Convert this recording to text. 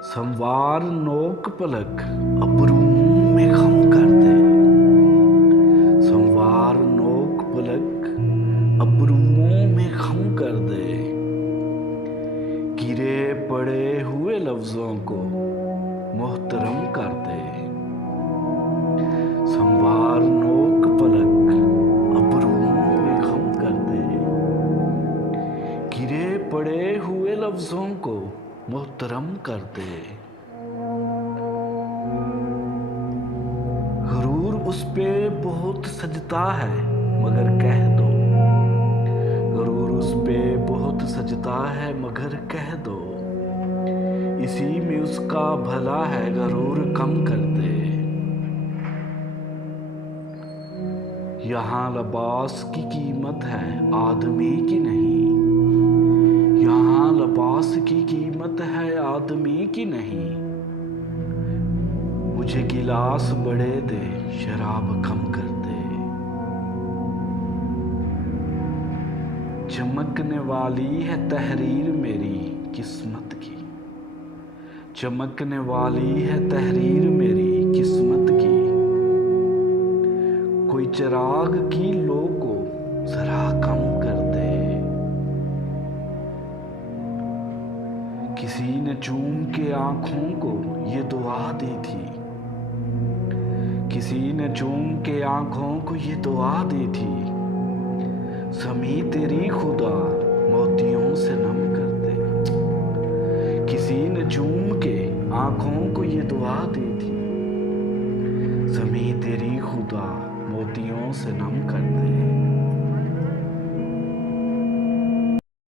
संवार नोक पलक अबरूओं में खम कर दे। संवार नोक पलक अबरूओं में खम कर दे। गिरे पड़े हुए लफ्जों को मोहतरम कर दे। संवार नोक पलक अबरूओं में खम कर दे। गिरे पड़े हुए लफ्जों को मोहतरम कर दे। गरूर उस पे बहुत सजता है मगर कह दो। गरूर उस पे बहुत सजता है मगर कह दो। इसी में उसका भला है गरूर कम कर दे। यहाँ लिबास की कीमत है आदमी की नहीं। यहाँ लिबास की कीमत है आदमी की नहीं। मुझे गिलास बड़े दे शराब कम कर दे। चमकने वाली है तहरीर मेरी किस्मत की। चमकने वाली है तहरीर मेरी किस्मत की। कोई चिराग की लो को जरा कम कर दे। किसी ने चूम के आंखों को ये दुआ दी थी। किसी ने चूम के आंखों को ये दुआ दी थी। समी तेरी खुदा मोतियों से नम कर दे। किसी ने चूम के आंखों को ये दुआ दी थी। समी तेरी खुदा मोतियों से नम कर दे।